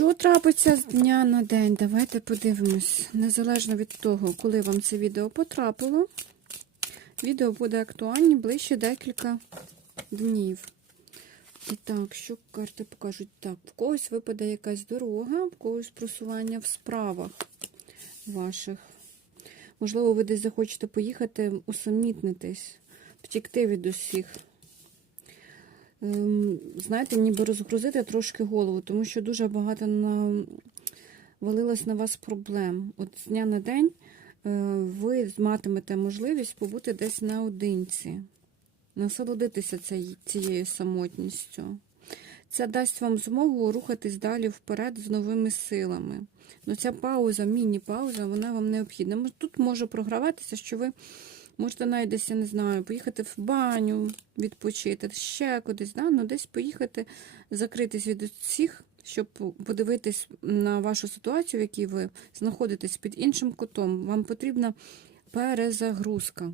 Що трапиться з дня на день? Давайте подивимось. Незалежно від того, коли вам це відео потрапило, відео буде актуальні ближче декілька днів. І так, що карти покажуть? Так, в когось випаде якась дорога, в когось просування в справах ваших. Можливо, ви десь захочете поїхати, усамітнитись, втікти від усіх. Ем, Знаєте, ніби розгрузити трошки голову, тому що дуже багато навалилось на вас проблем. От з дня на день е, ви матимете можливість побути десь наодинці, насолодитися цією самотністю. Це дасть вам змогу рухатись далі вперед з новими силами. Ну, ця пауза, міні-пауза, вона вам необхідна. Тут може програватися, що ви можете навіть десь, я не знаю, поїхати в баню, відпочити, ще кудись, да? ну, десь поїхати, закритись від усіх, щоб подивитись на вашу ситуацію, в якій ви знаходитесь під іншим кутом. Вам потрібна перезагрузка.